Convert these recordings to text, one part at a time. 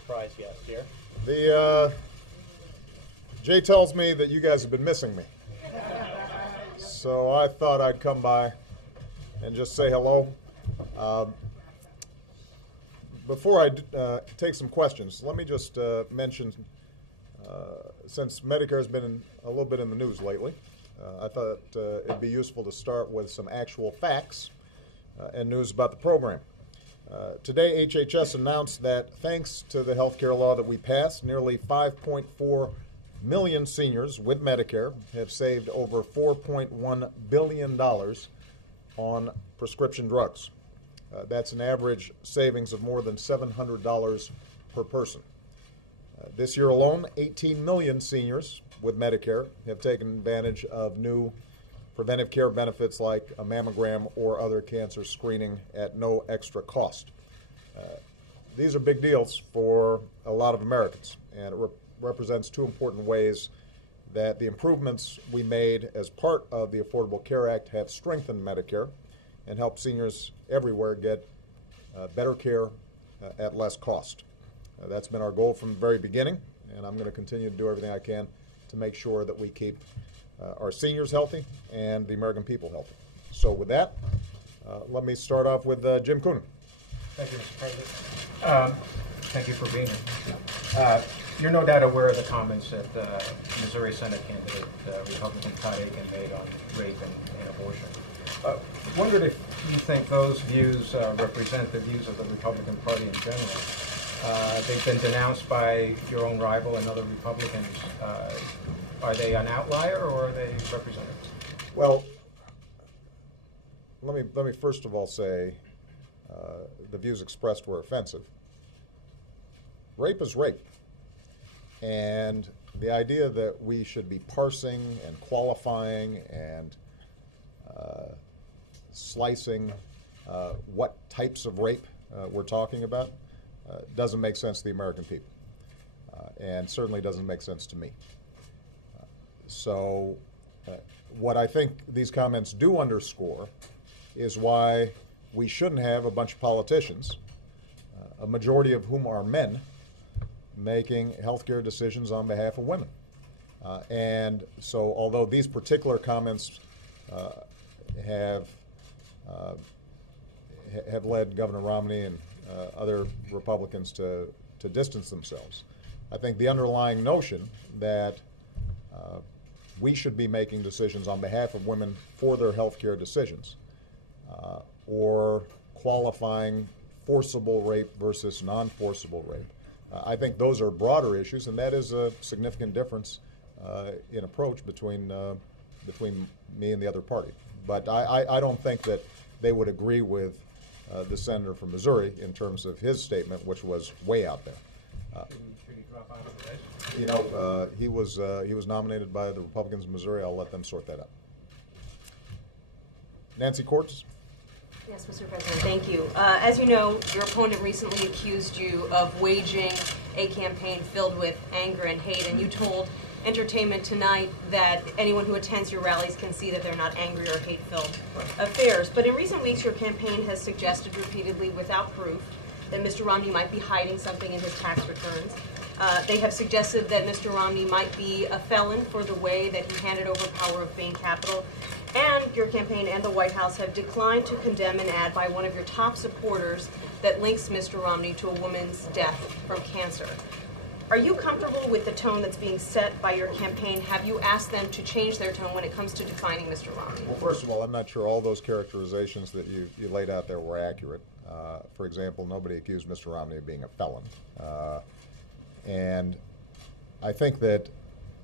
surprised yet, dear. Jay tells me that you guys have been missing me. So I thought I'd come by and just say hello. Before I take some questions, let me just mention, since Medicare has been a little bit in the news lately, I thought it'd be useful to start with some actual facts and news about the program. Today, HHS announced that thanks to the health care law that we passed, nearly 5.4 million seniors with Medicare have saved over $4.1 billion on prescription drugs. That's an average savings of more than $700 per person. This year alone, 18 million seniors with Medicare have taken advantage of new preventive care benefits like a mammogram or other cancer screening at no extra cost. These are big deals for a lot of Americans, and it represents two important ways that the improvements we made as part of the Affordable Care Act have strengthened Medicare and helped seniors everywhere get better care at less cost. That's been our goal from the very beginning, and I'm going to continue to do everything I can to make sure that we keep our seniors healthy and the American people healthy. So with that, let me start off with Jim Coonan. Thank you, Mr. President. Thank you for being here. You're no doubt aware of the comments that Missouri Senate candidate Republican Todd Akin made on rape and abortion. Wondered if you think those views represent the views of the Republican Party in general. They've been denounced by your own rival and other Republicans. Are they an outlier or are they representatives? Well, let me first of all say the views expressed were offensive. Rape is rape. And the idea that we should be parsing and qualifying and slicing what types of rape we're talking about doesn't make sense to the American people, and certainly doesn't make sense to me. So what I think these comments do underscore is why we shouldn't have a bunch of politicians, a majority of whom are men, making healthcare decisions on behalf of women. And so although these particular comments have led Governor Romney and other Republicans to distance themselves, I think the underlying notion that we should be making decisions on behalf of women for their healthcare decisions, or qualifying forcible rape versus non-forcible rape, I think those are broader issues, and that is a significant difference in approach between me and the other party. But I don't think that they would agree with the senator from Missouri in terms of his statement, which was way out there. Should he drop out of the race? You know, he was nominated by the Republicans of Missouri. I'll let them sort that out. Nancy Cordes. Yes, Mr. President, thank you. As you know, your opponent recently accused you of waging a campaign filled with anger and hate, and you told Entertainment Tonight that anyone who attends your rallies can see that they're not angry or hate-filled affairs. But in recent weeks, your campaign has suggested repeatedly, without proof, that Mr. Romney might be hiding something in his tax returns. They have suggested that Mr. Romney might be a felon for the way that he handed over power of Bain Capital. And your campaign and the White House have declined to condemn an ad by one of your top supporters that links Mr. Romney to a woman's death from cancer. Are you comfortable with the tone that's being set by your campaign? Have you asked them to change their tone when it comes to defining Mr. Romney? Well, first of all, I'm not sure all those characterizations that you laid out there were accurate. For example, nobody accused Mr. Romney of being a felon. And I think that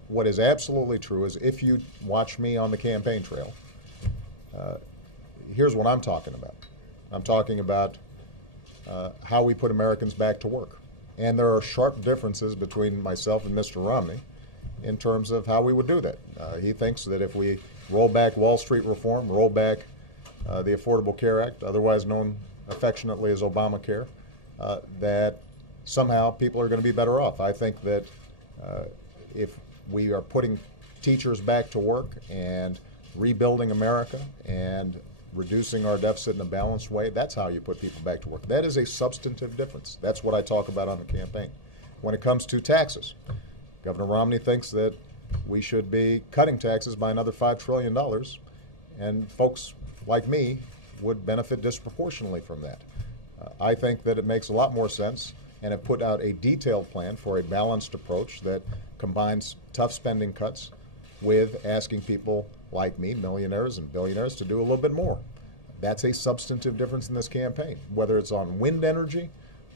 what is absolutely true is if you watch me on the campaign trail, here's what I'm talking about. I'm talking about how we put Americans back to work. And there are sharp differences between myself and Mr. Romney in terms of how we would do that. He thinks that if we roll back Wall Street reform, roll back the Affordable Care Act, otherwise known affectionately as Obamacare, that somehow people are going to be better off. I think that if we are putting teachers back to work and rebuilding America and reducing our deficit in a balanced way, that's how you put people back to work. That is a substantive difference. That's what I talk about on the campaign. when it comes to taxes. Governor Romney thinks that we should be cutting taxes by another $5 trillion, and folks like me would benefit disproportionately from that. I think that it makes a lot more sense, and have put out a detailed plan for a balanced approach that combines tough spending cuts with asking people like me, millionaires and billionaires, to do a little bit more. That's a substantive difference in this campaign, whether it's on wind energy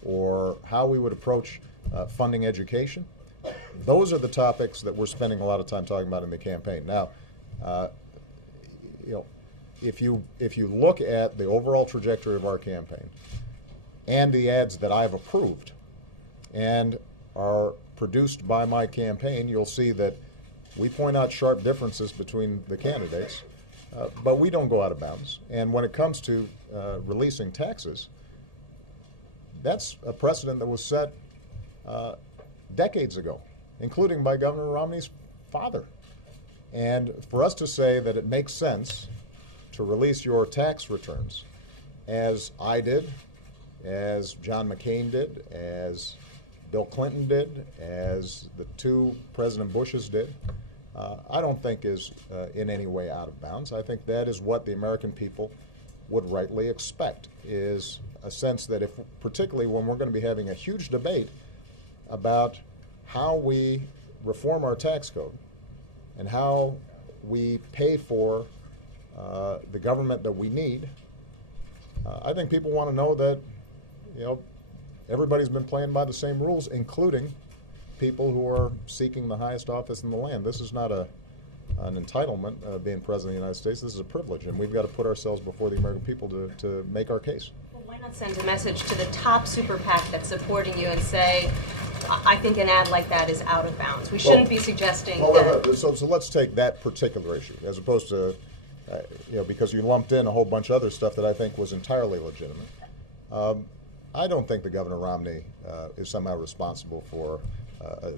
or how we would approach funding education. Those are the topics that we're spending a lot of time talking about in the campaign. Now, if you look at the overall trajectory of our campaign and the ads that I've approved and are produced by my campaign, you'll see that we point out sharp differences between the candidates, but we don't go out of bounds. And when it comes to releasing taxes, that's a precedent that was set decades ago, including by Governor Romney's father. And for us to say that it makes sense to release your tax returns, as I did, as John McCain did, as Bill Clinton did, as the two President Bushes did, I don't think is in any way out of bounds. I think that is what the American people would rightly expect, is a sense that if, particularly when we're going to be having a huge debate about how we reform our tax code and how we pay for the government that we need, I think people want to know that, everybody's been playing by the same rules, including people who are seeking the highest office in the land. This is not an entitlement, being President of the United States. This is a privilege, and we've got to put ourselves before the American people to make our case. Well, why not send a message to the top super PAC that's supporting you and say, I think an ad like that is out of bounds. We shouldn't be suggesting that. So let's take that particular issue, as opposed to, because you lumped in a whole bunch of other stuff that I think was entirely legitimate. I don't think that Governor Romney is somehow responsible for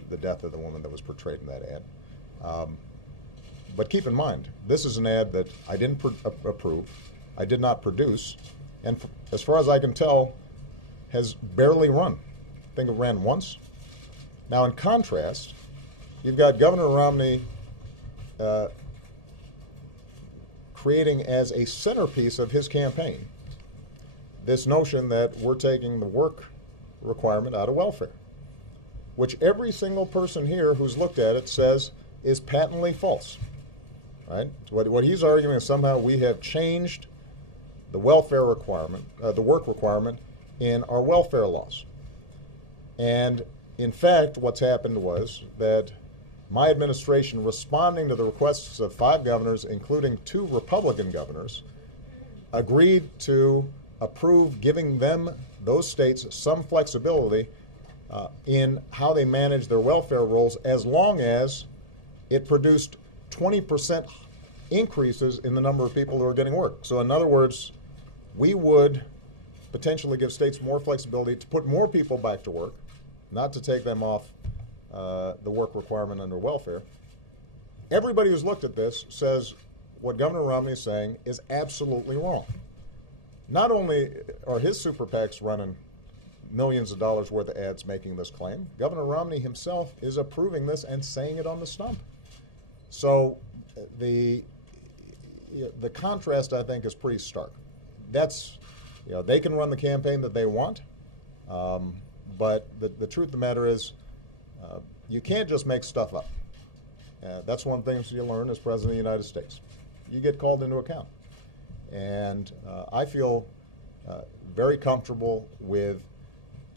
the death of the woman that was portrayed in that ad. But keep in mind, this is an ad that I didn't approve, I did not produce, and as far as I can tell, has barely run. I think it ran once. Now, in contrast, you've got Governor Romney creating as a centerpiece of his campaign this notion that we're taking the work requirement out of welfare, which every single person here who's looked at it says is patently false. Right? What he's arguing is somehow we have changed the welfare requirement, the work requirement in our welfare laws. And in fact, what's happened was that my administration, responding to the requests of 5 governors, including 2 Republican governors, agreed to approve giving them, those states, some flexibility in how they manage their welfare rolls, as long as it produced 20% increases in the number of people who are getting work. So in other words, we would potentially give states more flexibility to put more people back to work, not to take them off the work requirement under welfare. Everybody who's looked at this says what Governor Romney is saying is absolutely wrong. Not only are his super PACs running millions of dollars worth of ads making this claim, Governor Romney himself is approving this and saying it on the stump. So the contrast, I think, is pretty stark. That's, they can run the campaign that they want, but the truth of the matter is you can't just make stuff up. That's one thing you learn as President of the United States. You get called into account. And I feel very comfortable with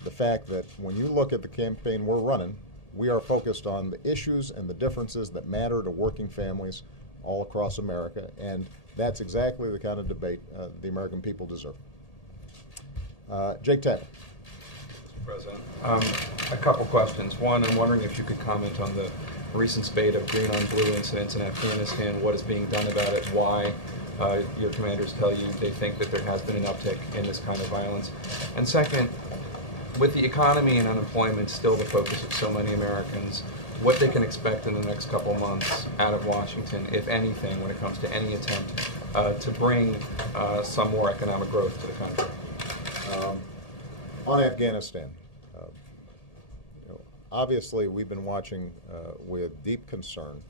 the fact that when you look at the campaign we're running, we are focused on the issues and the differences that matter to working families all across America, and that's exactly the kind of debate the American people deserve. Jake Tapper. Mr. President, a couple questions. One, I'm wondering if you could comment on the recent spate of green on blue incidents in Afghanistan, what is being done about it, why your commanders tell you they think that there has been an uptick in this kind of violence. And second, with the economy and unemployment still the focus of so many Americans, what they can expect in the next couple months out of Washington, if anything, when it comes to any attempt to bring some more economic growth to the country. On Afghanistan, obviously, we've been watching with deep concern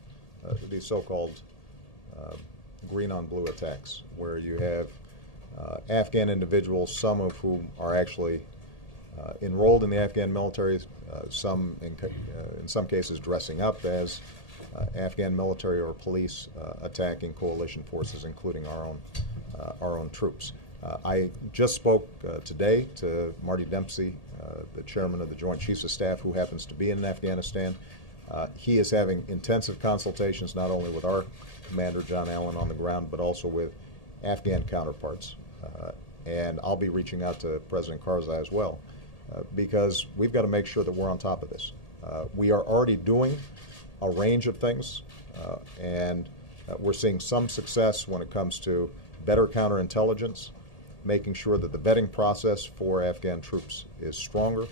these so-called green on blue attacks, where you have Afghan individuals, some of whom are actually enrolled in the Afghan military, some in some cases dressing up as Afghan military or police, attacking coalition forces, including our own troops. I just spoke today to Marty Dempsey, the chairman of the Joint Chiefs of Staff, who happens to be in Afghanistan. He is having intensive consultations not only with our commander, John Allen, on the ground, but also with Afghan counterparts. And I'll be reaching out to President Karzai as well, because we've got to make sure that we're on top of this. We are already doing a range of things, and we're seeing some success when it comes to better counterintelligence, making sure that the vetting process for Afghan troops is stronger,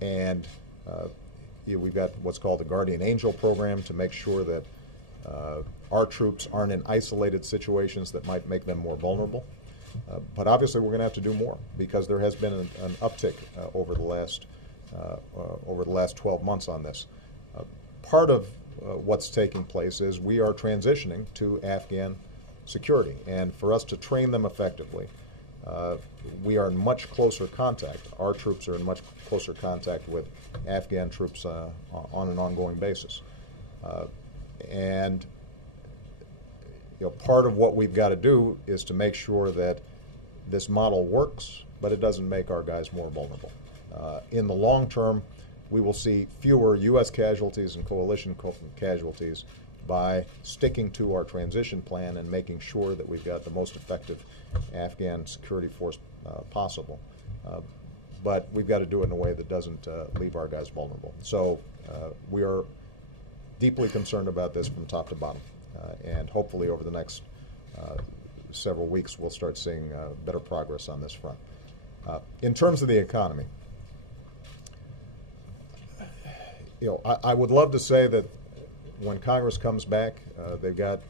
and we've got what's called the Guardian Angel program to make sure that our troops aren't in isolated situations that might make them more vulnerable. But obviously, we're going to have to do more, because there has been an uptick over the last 12 months on this. Part of what's taking place is we are transitioning to Afghan security, and for us to train them effectively, we are in much closer contact. Our troops are in much closer contact with Afghan troops on an ongoing basis. And part of what we've got to do is to make sure that this model works, but it doesn't make our guys more vulnerable. In the long term, we will see fewer U.S. casualties and coalition casualties by sticking to our transition plan and making sure that we've got the most effective Afghan security force possible. But we've got to do it in a way that doesn't leave our guys vulnerable. So we are deeply concerned about this from top to bottom. And hopefully over the next several weeks we'll start seeing better progress on this front. In terms of the economy, I would love to say that when Congress comes back, they've got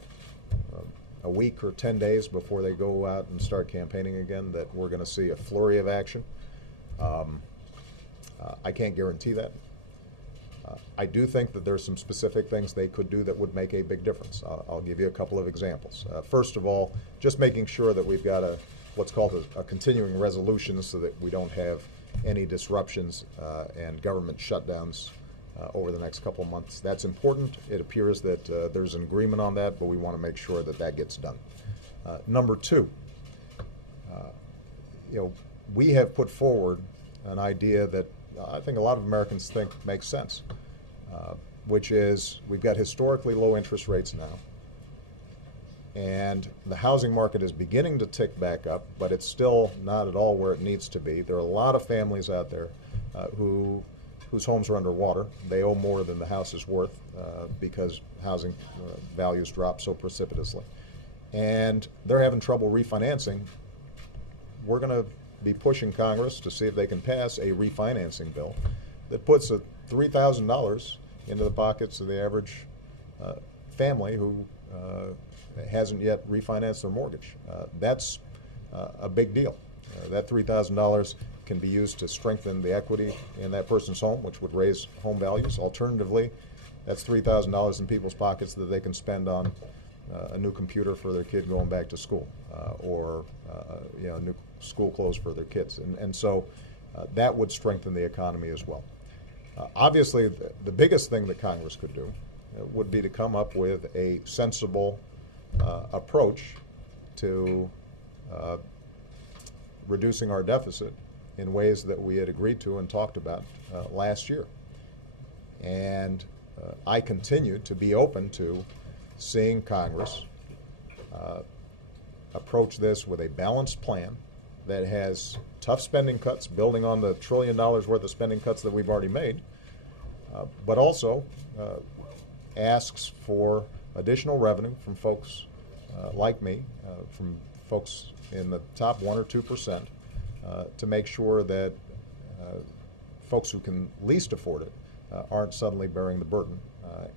a week or 10 days before they go out and start campaigning again, that we're going to see a flurry of action. I can't guarantee that. I do think that there's some specific things they could do that would make a big difference. I'll give you a couple of examples. First of all, just making sure that we've got what's called a continuing resolution, so that we don't have any disruptions and government shutdowns over the next couple of months. That's important. It appears that there's an agreement on that, but we want to make sure that that gets done. Number two, we have put forward an idea that I think a lot of Americans think makes sense, which is we've got historically low interest rates now, and the housing market is beginning to tick back up, but it's still not at all where it needs to be. There are a lot of families out there whose homes are underwater. They owe more than the house is worth because housing values drop so precipitously. And they're having trouble refinancing. We're going to be pushing Congress to see if they can pass a refinancing bill that puts $3,000 into the pockets of the average family who hasn't yet refinanced their mortgage. That's a big deal. That $3,000 can be used to strengthen the equity in that person's home, which would raise home values. Alternatively, that's $3,000 in people's pockets that they can spend on a new computer for their kid going back to school, or new school clothes for their kids. And so that would strengthen the economy as well. Obviously, the biggest thing that Congress could do would be to come up with a sensible approach to reducing our deficit in ways that we had agreed to and talked about last year. And I continue to be open to seeing Congress approach this with a balanced plan that has tough spending cuts, building on the $1 trillion worth of spending cuts that we've already made, but also asks for additional revenue from folks like me, from folks in the top 1 or 2%, to make sure that folks who can least afford it aren't suddenly bearing the burden,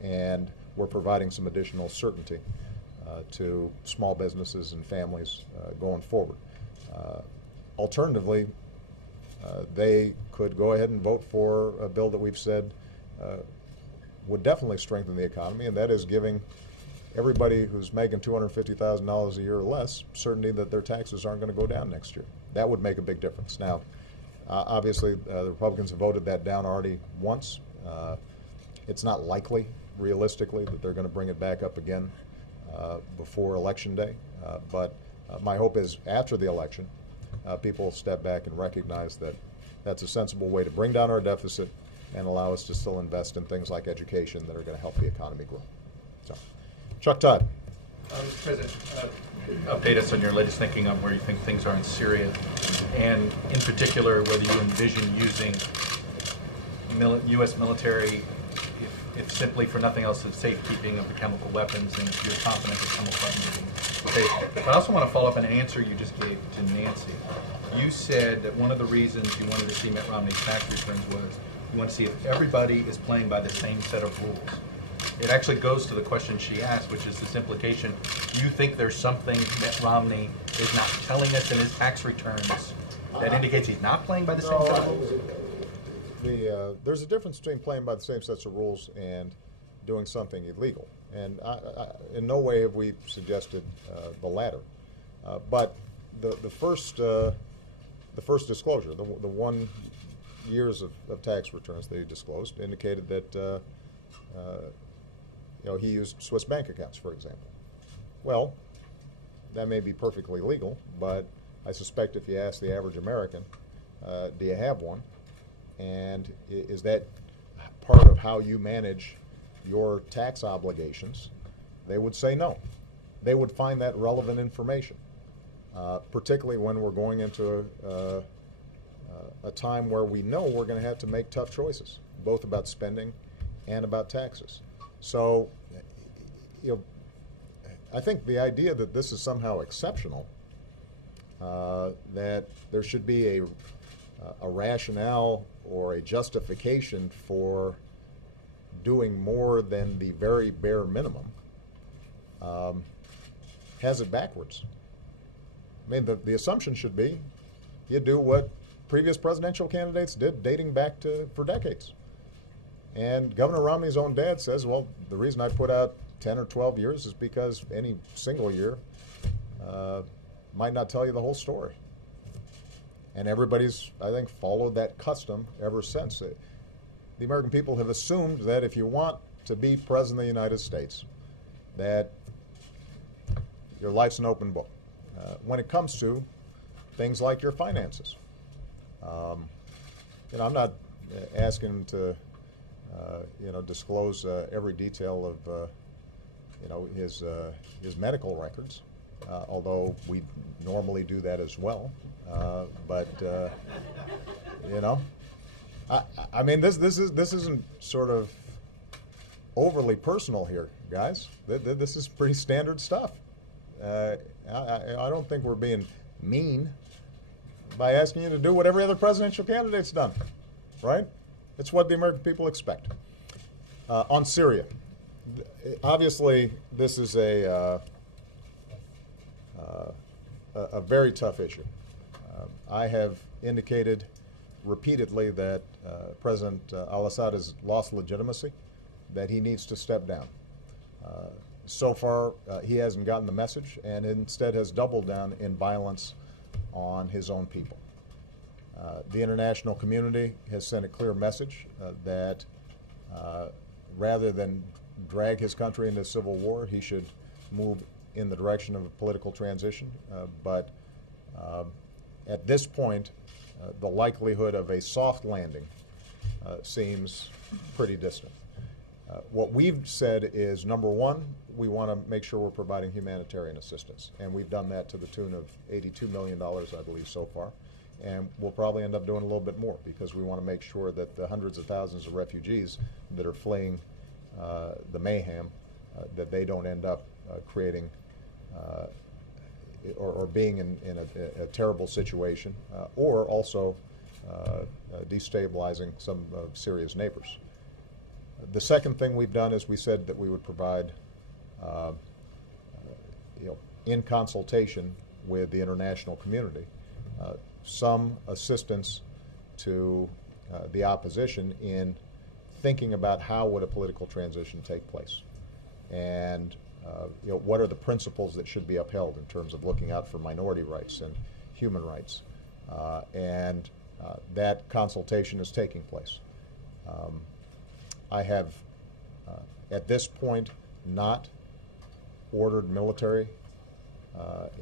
and we're providing some additional certainty to small businesses and families going forward. Alternatively, they could go ahead and vote for a bill that we've said would definitely strengthen the economy, and that is giving everybody who's making $250,000 a year or less certainty that their taxes aren't going to go down next year. That would make a big difference. Now, obviously, the Republicans have voted that down already once. It's not likely, realistically, that they're going to bring it back up again before Election Day. But my hope is after the election, people will step back and recognize that that's a sensible way to bring down our deficit and allow us to still invest in things like education that are going to help the economy grow. So, Chuck Todd. Mr. President, update us on your latest thinking on where you think things are in Syria, and in particular whether you envision using U.S. military, if simply for nothing else, the safekeeping of the chemical weapons, and if you're confident that chemical weapons are being safe. But I also want to follow up an answer you just gave to Nancy. You said that one of the reasons you wanted to see Mitt Romney's tax returns was you want to see if everybody is playing by the same set of rules. It actually goes to the question she asked, which is this implication: do you think there's something Mitt Romney is not telling us in his tax returns that indicates he's not playing by the same set of rules? There's a difference between playing by the same sets of rules and doing something illegal. And in no way have we suggested the latter. But the first disclosure, the 1 years of tax returns that he disclosed, indicated that he used Swiss bank accounts, for example. Well, that may be perfectly legal, but I suspect if you ask the average American, do you have one? And is that part of how you manage your tax obligations? They would say no. They would find that relevant information, particularly when we're going into a time where we know we're going to have to make tough choices, both about spending and about taxes. So, I think the idea that this is somehow exceptional, that there should be a rationale or a justification for doing more than the very bare minimum, has it backwards. I mean, the assumption should be you do what previous presidential candidates did dating back for decades. And Governor Romney's own dad says, well, the reason I put out 10 or 12 years is because any single year might not tell you the whole story. And everybody's, I think, followed that custom ever since. The American people have assumed that if you want to be president of the United States, that your life's an open book. When it comes to things like your finances. I'm not asking him to, disclose every detail of, his medical records, although we normally do that as well. I mean, this isn't sort of overly personal here, guys. This is pretty standard stuff. I don't think we're being mean by asking you to do what every other presidential candidate's done, right? It's what the American people expect. On Syria, obviously, this is a very tough issue. I have indicated repeatedly that President al-Assad has lost legitimacy, that he needs to step down. So far, he hasn't gotten the message, and instead has doubled down in violence on his own people. The international community has sent a clear message that rather than drag his country into civil war, he should move in the direction of a political transition. But at this point, the likelihood of a soft landing seems pretty distant. What we've said is, number one, we want to make sure we're providing humanitarian assistance, and we've done that to the tune of $82 million, I believe, so far. And we'll probably end up doing a little bit more because we want to make sure that the hundreds of thousands of refugees that are fleeing the mayhem, that they don't end up creating or being in a terrible situation, or also destabilizing some of Syria's neighbors. The second thing we've done is we said that we would provide, in consultation with the international community, some assistance to the opposition in thinking about how would a political transition take place, and what are the principles that should be upheld in terms of looking out for minority rights and human rights, and that consultation is taking place. I have, at this point, not ordered military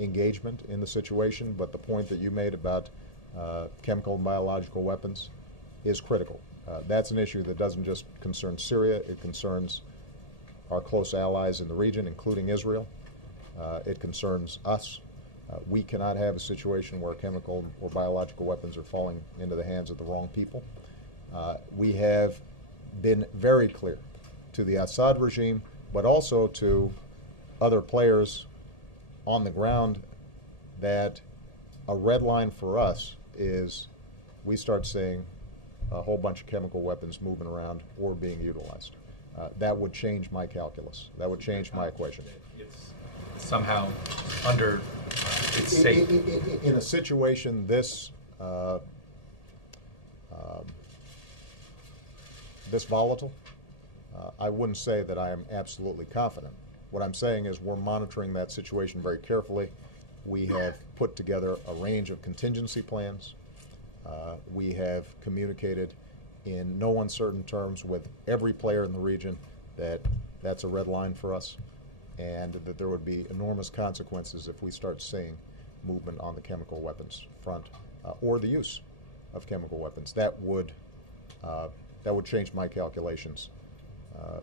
engagement in the situation, but the point that you made about chemical and biological weapons is critical. That's an issue that doesn't just concern Syria, it concerns our close allies in the region, including Israel. It concerns us. We cannot have a situation where chemical or biological weapons are falling into the hands of the wrong people. We have been very clear to the Assad regime, but also to other players on the ground, that a red line for us is we start seeing a whole bunch of chemical weapons moving around or being utilized. That would change my calculus. That would change my equation. It's somehow under, it's safe. In a situation this this volatile, I wouldn't say that I am absolutely confident. What I'm saying is we're monitoring that situation very carefully. We have put together a range of contingency plans. We have communicated in no uncertain terms with every player in the region that that's a red line for us, and that there would be enormous consequences if we start seeing movement on the chemical weapons front, or the use of chemical weapons. That would change my calculations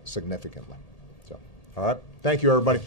significantly. So, all right. Thank you, everybody.